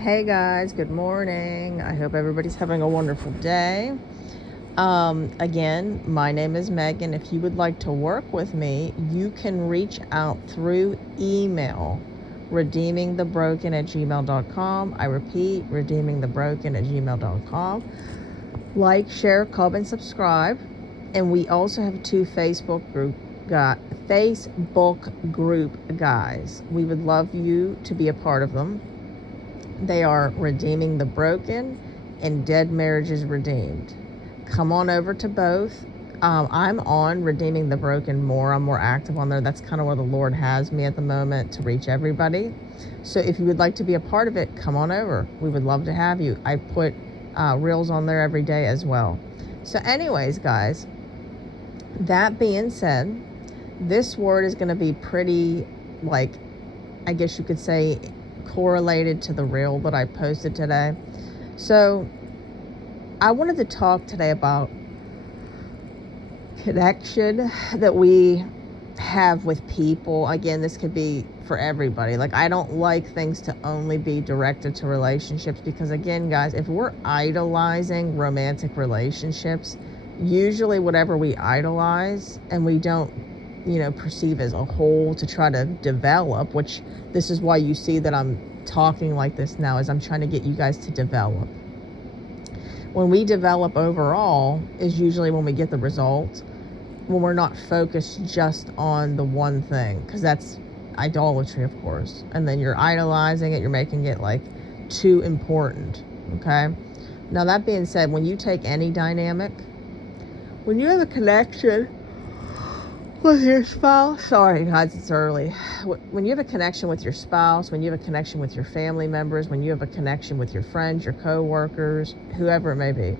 Hey guys, good morning. I hope everybody's having a wonderful day. Again, my name is Megan. If you would like to work with me, you can reach out through email, redeemingthebroken@gmail.com. I repeat, redeemingthebroken@gmail.com. Like, share, comment, subscribe. And we also have two Facebook group guys. We would love you to be a part of them. They are Redeeming the Broken and Dead Marriages Redeemed. Come on over to both. I'm on Redeeming the Broken more. I'm more active on there. That's kind of where the Lord has me at the moment, to reach everybody. So if you would like to be a part of it, come on over. We would love to have you. I put reels on there every day as well. So anyways, guys, that being said, this word is going to be pretty, like, I guess you could say, correlated to the reel that I posted today. So I wanted to talk today about connection that we have with people. Again, this could be for everybody. Like, I don't like things to only be directed to relationships, because again, guys, if we're idolizing romantic relationships, usually whatever we idolize and we don't perceive as a whole to try to develop, which this is why you see that I'm talking like this now, is I'm trying to get you guys to develop. When we develop overall is usually when we get the results, when we're not focused just on the one thing, because that's idolatry, of course. And then you're idolizing it, you're making it like too important. Okay. Now, that being said, when you take any dynamic, when you have a connection with your spouse, sorry guys, it's early. When you have a connection with your spouse, when you have a connection with your family members, when you have a connection with your friends, your co-workers, whoever it may be,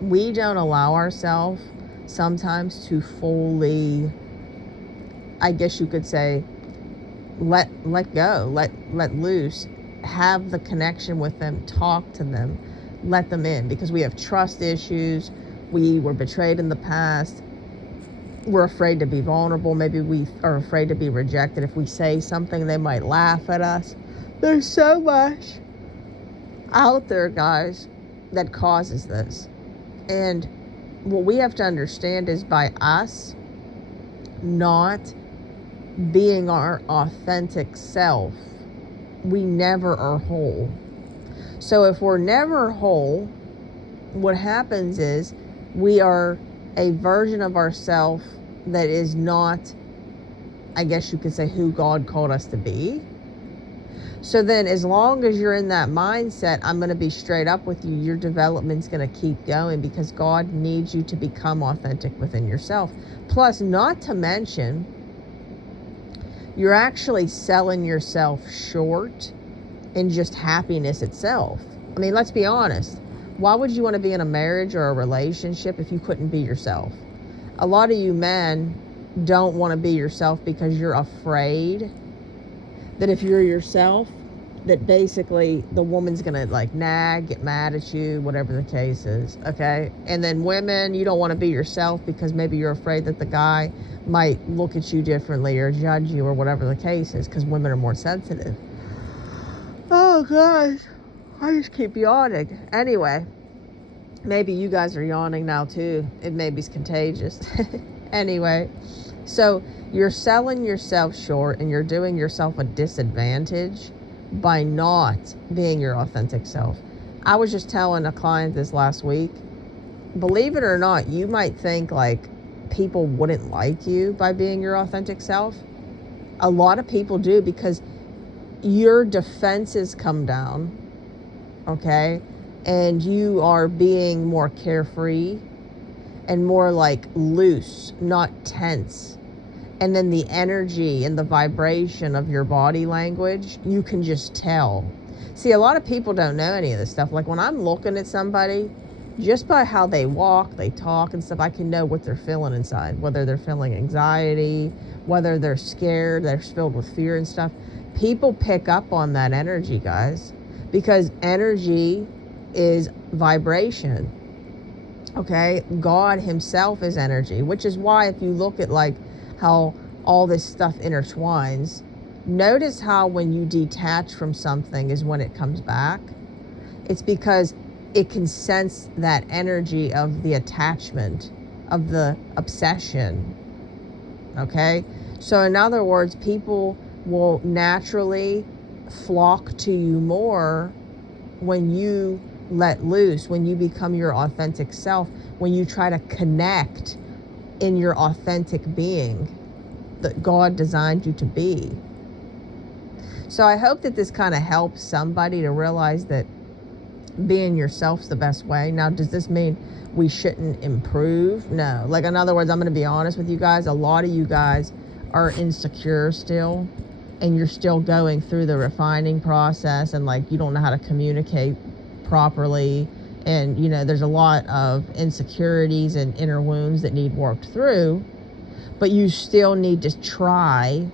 we don't allow ourselves sometimes to fully, I guess you could say, let go, let loose, have the connection with them, talk to them, let them in, because we have trust issues. We were betrayed in the past. We're afraid to be vulnerable. Maybe we are afraid to be rejected. If we say something, they might laugh at us. There's so much out there, guys, that causes this. And what we have to understand is, by us not being our authentic self, we never are whole. So if we're never whole, what happens is we are a version of ourselves that is not, I guess you could say, who God called us to be. So then, as long as you're in that mindset, I'm going to be straight up with you, your development's going to keep going, because God needs you to become authentic within yourself. Plus, not to mention, you're actually selling yourself short in just happiness itself. I mean, let's be honest. Why would you want to be in a marriage or a relationship if you couldn't be yourself? A lot of you men don't want to be yourself because you're afraid that if you're yourself, that basically the woman's going to like nag, get mad at you, whatever the case is, okay? And then women, you don't want to be yourself because maybe you're afraid that the guy might look at you differently or judge you or whatever the case is, because women are more sensitive. Oh, gosh. I just keep yawning. Anyway, maybe you guys are yawning now too. It maybe is contagious. Anyway, so you're selling yourself short and you're doing yourself a disadvantage by not being your authentic self. I was just telling a client this last week, believe it or not, you might think like people wouldn't like you by being your authentic self. A lot of people do, because your defenses come down, okay? And you are being more carefree and more like loose, not tense. And then the energy and the vibration of your body language, you can just tell. See, a lot of people don't know any of this stuff. Like, when I'm looking at somebody, just by how they walk, they talk and stuff, I can know what they're feeling inside, whether they're feeling anxiety, whether they're scared, they're filled with fear and stuff. People pick up on that energy, guys, because energy is vibration. Okay, God himself is energy, which is why if you look at like how all this stuff intertwines, Notice how when you detach from something is when it comes back. It's because it can sense that energy of the attachment, of the obsession. Okay? So in other words, people will naturally flock to you more when you let loose, when you become your authentic self, when you try to connect in your authentic being that God designed you to be. So I hope that this kind of helps somebody to realize that being yourself's the best way. Now, does this mean we shouldn't improve? No. Like, in other words, I'm going to be honest with you guys. A lot of you guys are insecure still, and you're still going through the refining process, and like you don't know how to communicate properly, and you know there's a lot of insecurities and inner wounds that need worked through, but you still need to try,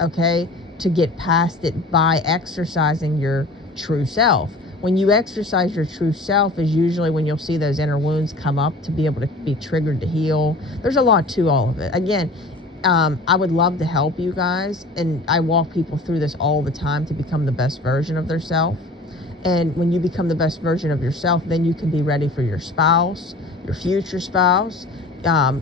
okay, to get past it by exercising your true self. When you exercise your true self is usually when you'll see those inner wounds come up to be able to be triggered to heal. There's a lot to all of it. Again, I would love to help you guys, and I walk people through this all the time to become the best version of their self. And when you become the best version of yourself, then you can be ready for your spouse, your future spouse.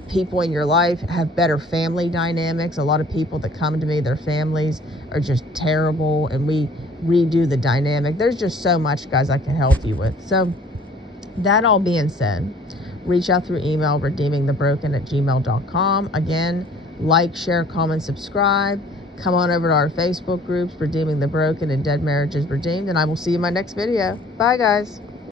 People in your life have better family dynamics. A lot of people that come to me, their families are just terrible, and we redo the dynamic. There's just so much, guys, I can help you with. So that all being said, reach out through email, redeemingthebroken@gmail.com. Again, like, share, comment, subscribe. Come on over to our Facebook groups, Redeeming the Broken and Dead Marriages Redeemed, and I will see you in my next video. Bye, guys.